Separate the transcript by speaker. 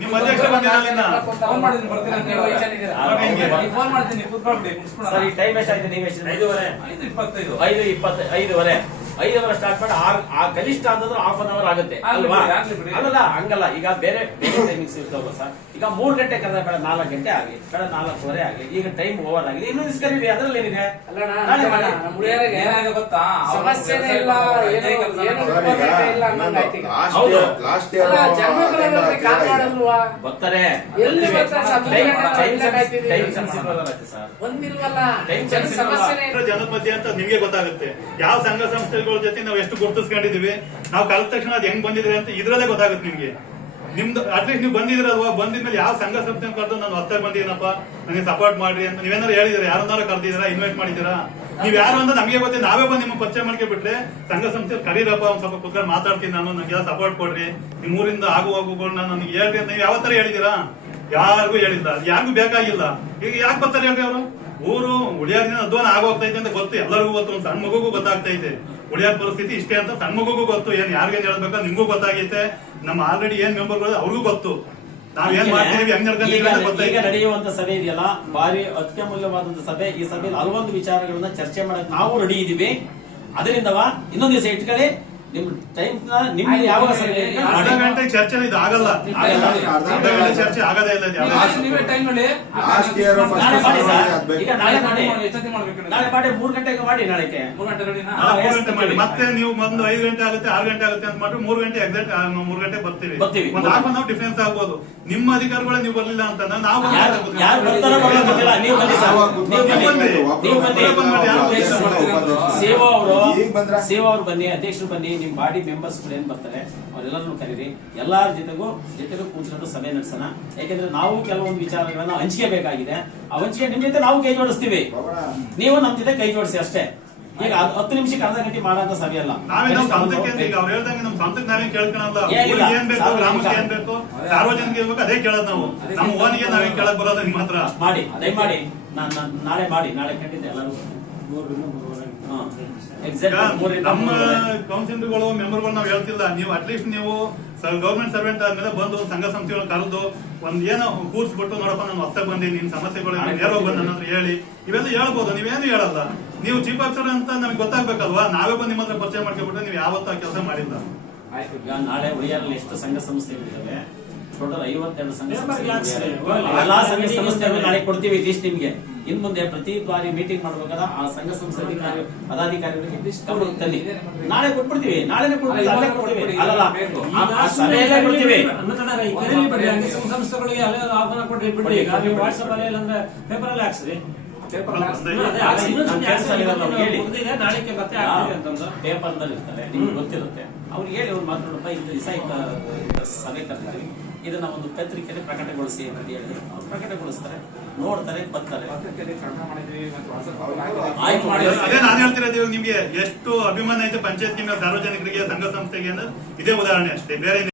Speaker 1: ನಿಮ್ಮ
Speaker 2: ಅಧ್ಯಕ್ಷ
Speaker 1: ಫೋನ್ ಮಾಡಿದ್ದೀನಿ ಬರ್ತೀನಿ ಅಂತ ಹೇಳಿ. ಫೋನ್ ಮಾಡ್ತೀನಿ ಕೂತ್ಕೊಳ್ಬಿಡಿ.
Speaker 3: ಸರಿ ಟೈಮ್ ಎಷ್ಟಾಯ್ತು ನೀವು ಎಷ್ಟು
Speaker 4: ಐದೂವರೆ
Speaker 1: ಐದು ಇಪ್ಪತ್ತೈದು.
Speaker 3: ಐದು ಇಪ್ಪತ್ತು ಐದುವರೆ ಅವರ್ ಸ್ಟಾರ್ಟ್ ಮಾಡಿ ಆ ಕನಿಷ್ಠ ಅಂತಂದ್ರೆ ಹಾಫ್ ಅನ್ ಅವರ್ ಆಗುತ್ತೆ
Speaker 1: ಆಗ್ಲಿ
Speaker 3: ಅಲ್ವಾ?
Speaker 1: ಆಗ್ಲಿ
Speaker 3: ಅಲ್ಲಲ್ಲ ಹಂಗಲ್ಲ. ಈಗ ಬೇರೆ ಬೇರೆ ಟೈಮಿಂಗ್ಸ್ ಇರ್ತಾವಲ್ಲ ಸರ್? ಈಗ ಮೂರ್ ಗಂಟೆ ಕರೆದ ಬೇಡ ನಾಲ್ಕು ಗಂಟೆ ಆಗಲಿ ಬೇಡ ನಾಲ್ಕೂವರೆ ಆಗಲಿ ಈಗ ಟೈಮ್ ಓವರ್ ಆಗಿದೆ. ಇನ್ನೂ ಇಸ್ಕರಿವಿ ಅದ್ರಲ್ಲಿ ಏನಿದೆ?
Speaker 1: ಗೊತ್ತಾ?
Speaker 5: ಇಲ್ಲ, ಅಲ್ಲ, ಮಾಡಲ್ವಾ?
Speaker 3: ಬರ್ತಾರೆ.
Speaker 5: ಎಲ್ಲಿ ಬರ್ತಾರೆ? ಸರ್? ಮೂರು ಗಂಟೆ
Speaker 3: ಟೈಮ್ ಟೈಮ್ ಸೆನ್ಸಿಬಲ್ ಸರ್.
Speaker 5: ಬಂದಿಲ್ವಲ್ಲ
Speaker 3: Time
Speaker 5: ಜನ
Speaker 3: sense ಇಲ್ವಲ್ಲ?
Speaker 5: ಸಮಸ್ಯೆನೇ ಇಲ್ಲ.
Speaker 2: ಜನದ ಅಂತ ನಿಮ್ಗೆ ಗೊತ್ತಾಗುತ್ತೆ. ಯಾವ ಸಂಘ ಸಂಸ್ಥೆಗಳ ಜೊತೆ ನಾವು ಎಷ್ಟು ಗುರುತಿಸ್ಕೊಂಡಿದೀವಿ, ನಾವು ಕಲಿತ ತಕ್ಷಣ ಅದು ಹೆಂಗ್ ಬಂದಿದ್ರೆ ಅಂತ ಇದ್ರಲ್ಲೇ ಗೊತ್ತಾಗುತ್ತೆ ನಿಮ್ಗೆ. ನಿಮ್ದು ಅಟ್ಲೀಸ್ಟ್ ನೀವು ಬಂದಿದ್ರಲ್ವಾ ಬಂದಿದ್ಮೇಲೆ ಯಾವ ಸಂಘ ಸಂಸ್ಥೆ ಕರೆದು ನಾನು ಹೊಸ್ತಾಗಿ ಬಂದಿದ್ದೀನಪ್ಪ, ನನಗೆ ಸಪೋರ್ಟ್ ಮಾಡ್ರಿ ಅಂತ ನೀವೇನಾರು ಹೇಳಿದ್ರೆ ಯಾರನ್ನಾರು ಕರೆದಿದ್ದೀರಾ? ಇನ್ವೈಟ್ ಮಾಡಿದ್ದೀರಾ? ನೀವ್ ಯಾರು ಅಂತ ನಮಗೆ ಗೊತ್ತೇ, ನಾವೇ ಬಂದು ನಿಮ್ಮ ಪರಿಚಯ ಮಾಡ್ಕೊಬಿಟ್ರೆ ಸಂಘ ಸಂಸ್ಥೆ ಕರೀರಪ್ಪ, ಒಂದ್ ಸ್ವಲ್ಪ ಕುತ್ಕೊಂಡು ಮಾತಾಡ್ತೀನಿ ನಾನು ನನಗೆ ಸಪೋರ್ಟ್ ಕೊಡ್ರಿ. ನಿಮ್ ಊರಿಂದ ಆಗು ಹೋಗುಗಳನ್ನ ನನಗೆ ಹೇಳ್ರಿ ಅಂತ ನೀವು ಯಾವ ತರ ಹೇಳಿದ್ದೀರಾ? ಯಾರಿಗೂ ಹೇಳಿಲ್ಲ ಯಾರಿಗೂ ಬೇಕಾಗಿಲ್ಲ. ಈಗ ಯಾಕೆ ಬರ್ತಾರೆ ಹೇಳ್ರಿ ಅವರು? ಊರು ಉಳಿಯೋದ್ರಿಂದ ಅಧ್ವಾನ ಆಗೋಗ್ತೈತೆ ಅಂತ ಗೊತ್ತು, ಎಲ್ಲರಿಗೂ ಗೊತ್ತು, ಒಂದ್ ಸಣ್ಣ ಮಗುಗೂ ಗೊತ್ತಾಗ್ತೈತೆ. ಉಳಿಯೋದ್ ಪರಿಸ್ಥಿತಿ ಇಷ್ಟೇ ಅಂತ ಸಣ್ಣ ಮಗುಗೂ ಗೊತ್ತು. ಏನ್ ಯಾರಿಗೇನ್ ಹೇಳ್ಬೇಕು ನಿಮ್ಗೂ ಗೊತ್ತಾಗೈತೆ. ನಮ್ಮ ಆಲ್ರೆಡಿ ಏನ್ ಮೆಂಬರ್ಗಳು ಅವ್ರಿಗೂ ಗೊತ್ತು. ನಾವ್ ಏನ್ ಮಾಡ್ತೀವಿ ಹೆಂಗ್
Speaker 3: ಈಗ ನಡೆಯುವಂತ ಸಭೆ ಇದೆಯಲ್ಲ ಬಾರಿ ಅತ್ಯಮೂಲ್ಯವಾದಂತ ಸಭೆ. ಈ ಸಭೆಯಲ್ಲಿ ಹಲವೊಂದು ವಿಚಾರಗಳನ್ನ ಚರ್ಚೆ ಮಾಡಕ್ ನಾವು ರೆಡಿ ಇದೀವಿ. ಅದರಿಂದವಾ ಇನ್ನೊಂದು ದಿವಸ ಇಟ್ಕೊಳ್ಳಿ. ನಿಮ್ ಟೈಮ್ ನಿಮ್ಗೆ ಯಾವಾಗ ಸಭೆ ಇದೆ
Speaker 2: ಅರ್ಧ ಗಂಟೆ ಚರ್ಚೆ ಇದು ಆಗಲ್ಲ.
Speaker 3: ಆಗಲ್ಲ.
Speaker 2: ಅರ್ಧ ಗಂಟೆ ಚರ್ಚೆ ಆಗದೇ ಇಲ್ಲ
Speaker 1: ನೀವೇ ಟೈಮ್
Speaker 3: ಮಾಡಿ ಈಗ ನಾಳೆ ಮಾಡಿ.
Speaker 1: ಎಷ್ಟೊತ್ತಿ ಮಾಡ್ಬೇಕು
Speaker 3: ನಾಳೆ ಮಾಡಿ ಮೂರ್ ಗಂಟೆಗೆ ಮಾಡಿ ನಾಳೆಗೆ.
Speaker 1: ಮೂರು ಗಂಟೆ ರೆಡಿನಾ
Speaker 3: ಹಾ,
Speaker 2: ಮೂರು ಗಂಟೆ ಮಾಡಿ. ಮತ್ತೆ ನೀವು ಒಂದು ಐದು ಗಂಟೆ ಆಗುತ್ತೆ ಆರು ಗಂಟೆ ಆಗುತ್ತೆ ಅಂತ ಮಾಡಿ ಮೂರು ಗಂಟೆ ಎಕ್ಸಾಕ್ಟ್ ಮೂರು ಗಂಟೆ ಬರ್ತೀವಿ.
Speaker 3: ಬರ್ತೀವಿ.
Speaker 2: ಒಂದು ಹಾಫ್ ಅನ್ ಅವರ್ ಡಿಫ್ರೆನ್ಸ್ ಆಗ್ಬೋದು. ನಿಮ್ಮ ಅಧಿಕಾರಿಗಳೇ ನೀವು ಬರ್ಲಿಲ್ಲ ಅಂತ ನಾವು
Speaker 3: ಯಾರು ಯಾರು ಬರ್ತಾರೋ ಬರೋಲ್ಲ ನೀವು ಬನ್ನಿ ಸರ್. ನೀವು ಬನ್ನಿ. ನೀವು ಬನ್ನಿ.
Speaker 2: ಒಬ್ಬರು
Speaker 3: ಸೇವಾ ಅವರು ಸೇವಾ ಅವ್ರು ಬನ್ನಿ ಅಧ್ಯಕ್ಷರು ಬನ್ನಿ. ನಿಮ್ ಬಾಡಿ ಮೆಂಬರ್ಸ್ ಏನು ಬರ್ತಾರೆ ಅವರೆಲ್ಲರನ್ನು ಕರೀರಿ. ಎಲ್ಲರ ಜೊತೆಗೂ ಜೊತೆಗೂ ಕೂತ್ಕೊಂಡು ಸಭೆ ನಡೆಸೋಣ. ಯಾಕೆಂದ್ರೆ ನಾವು ಕೆಲವೊಂದು ವಿಚಾರಗಳನ್ನ ಹಂಚಿಕೆ ಬೇಕಾಗಿದೆ. ಆ ಹಂಚಿಕೆ ನಿಮ್ ಜೊತೆ ನಾವು ಕೈ ಜೋಡಿಸ್ತೀವಿ. ನೀವು ನಮ್ ಜೊತೆ ಕೈ ಜೋಡಿಸಿ ಅಷ್ಟೇ. ಈಗ ಹತ್ತು- ನಿಮಿಷ ನಿಮಿಷಕ್ಕೆ ಅರ್ಧ ಗಂಟೆ ಮಾಡೋ ಸಭೆ ಅಲ್ಲ.
Speaker 2: ಅದೇ ಕೇಳೋದು ನಾವು. ನಮ್ಮ ಓನಿಗೆ ನಾವೇ ಕೇಳಕ್ ಬರೋದು ನಿಮ್ಮ ಹತ್ರ.
Speaker 3: ಮಾಡಿ ದಯಮಾಡಿ ನಾನ್ ನಾನ್ ನಾಳೆ ಮಾಡಿ ನಾಳೆ ಕಂಡಿದ್ದೆ ಎಲ್ಲರೂ
Speaker 2: ನಮ್ಮ
Speaker 3: ಕೌನ್ಸಿಲ್ಗಳು
Speaker 2: ಕೌನ್ಸಿಲರ್ಗಳು ಮೆಂಬರ್ಗಳು ನಾವು ಹೇಳ್ತಿಲ್ಲ. ನೀವು ಅಟ್ಲೀಸ್ಟ್ ನೀವು ಗೌರ್ಮೆಂಟ್ ಸರ್ವೆಂಟ್ ಆದ್ಮೇಲೆ ಬಂದು ಸಂಘ ಸಂಸ್ಥೆಗಳು ಕರೆದು ಒಂದ್ ಏನೋ ಕೂರ್ಸ್ಬಿಟ್ಟು ನೋಡಪ್ಪ ನಾನು ಹೊಸ್ತಾಗ ಬಂದಿ ನಿನ್ ಸಮಸ್ಯೆಗಳು ನೇರವಾಗಿ ಬಂದ ಹೇಳಿ. ಇವೆಲ್ಲ ಹೇಳ್ಬೋದು. ನೀವೇನು ಹೇಳಲ್ಲ. ನೀವು ಚೀಫ್ ಆಫೀಸರ್ ಅಂತ ನಮ್ಗೆ ಗೊತ್ತಾಗ್ಬೇಕಲ್ವಾ? ನಾವೇ ಬಂದು ನಿಮ್ಮ ಹತ್ರ ಪರಿಚಯ ಮಾಡ್ಕೊಬಿಟ್ಟು ನೀವು ಯಾವತ್ತೂ ಆ ಕೆಲಸ ಮಾಡಿಲ್ಲ.
Speaker 1: ಆಯ್ತು
Speaker 3: ಈಗ ನಾಳೆ ಉಳಿಯಲ್ಲಿ ಎಷ್ಟು ಸಂಘ ಸಂಸ್ಥೆಗಳಿದ್ದಾವೆ ಟೋಟಲ್ ಐವತ್ತೆರಡು ಸಂಘ. ಎಲ್ಲಾ ಸಂಘ ಸಂಸ್ಥೆಗಳು ನಾಳೆ ಕೊಡ್ತೀವಿ ಇದಿಷ್ಟು ನಿಮ್ಗೆ. ಇನ್ ಮುಂದೆ ಪ್ರತಿ ಬಾರಿ ಮೀಟಿಂಗ್ ಮಾಡಬೇಕಾದ ಆ ಸಂಘ ಸಂಸ್ಥೆ ಅಧಿಕಾರಿ ಪದಾಧಿಕಾರಿಗಳಿಗೆ ಇದಿಷ್ಟು ತಲ್ಲಿ ನಾಳೆ ಕೊಟ್ಬಿಡ್ತೀವಿ. ನಾಳೆನೆ ಕೊಡ್ತೀವಿ. ಅಲ್ಲಲ್ಲ. ಆ- ಸಭೆಯಲ್ಲೇ ಕೊಡ್ತೀವಿ.
Speaker 4: ಸಂಸ್ಥೆಗಳಿಗೆ ಆಹ್ವಾನ ಕೊಡ್ರಿ ಬಿಡ್ರಿ. ಈಗ ನೀವು ವಾಟ್ಸ್ಆಪ್ ಅಲ್ಲಿ ಇಲ್ಲಾಂದ್ರೆ ಪೇಪರ್ ಅಲ್ಲಿ ಹಾಕ್ಸ್ರಿ.
Speaker 3: ಪೇಪರ್ನಲ್ಲಿ ಇರ್ತಾರೆ ನಿಮ್ಗೆ ಗೊತ್ತಿರುತ್ತೆ. ಅವ್ರಿಗೆ ಹೇಳಿ ಅವ್ರು ಮಾತಾಡಪ್ಪ ಇದು ಇಂಥ ಸಭೆ ಕರ್ತಾರೆ ಇದನ್ನ ಒಂದು ಪತ್ರಿಕೆಯಲ್ಲಿ ಪ್ರಕಟಗೊಳಿಸಿ ಅಂತ ಹೇಳಿ ಅವ್ರು ಪ್ರಕಟಗೊಳಿಸ್ತಾರೆ. ನೋಡ್ತಾರೆ ಬರ್ತಾರೆ.
Speaker 1: ಪತ್ರಿಕೆಯಲ್ಲಿ ಕಡಿಮೆ ಮಾಡಿದ್ವಿ ಮತ್ತು ವಾಟ್ಸಪ್
Speaker 3: ಆಯ್ತು. ಮಾಡಿ
Speaker 2: ಅದೇ ನಾನು ಹೇಳ್ತಿರೋದು ನಿಮ್ಗೆ ಎಷ್ಟು ಅಭಿಮಾನ ಐತೆ ಪಂಚಾಯತ್ ಸಾರ್ವಜನಿಕರಿಗೆ ಸಂಘ ಸಂಸ್ಥೆಗೆ ಅನ್ನೋದು ಇದೇ ಉದಾಹರಣೆ ಅಷ್ಟೇ. ಬೇರೆ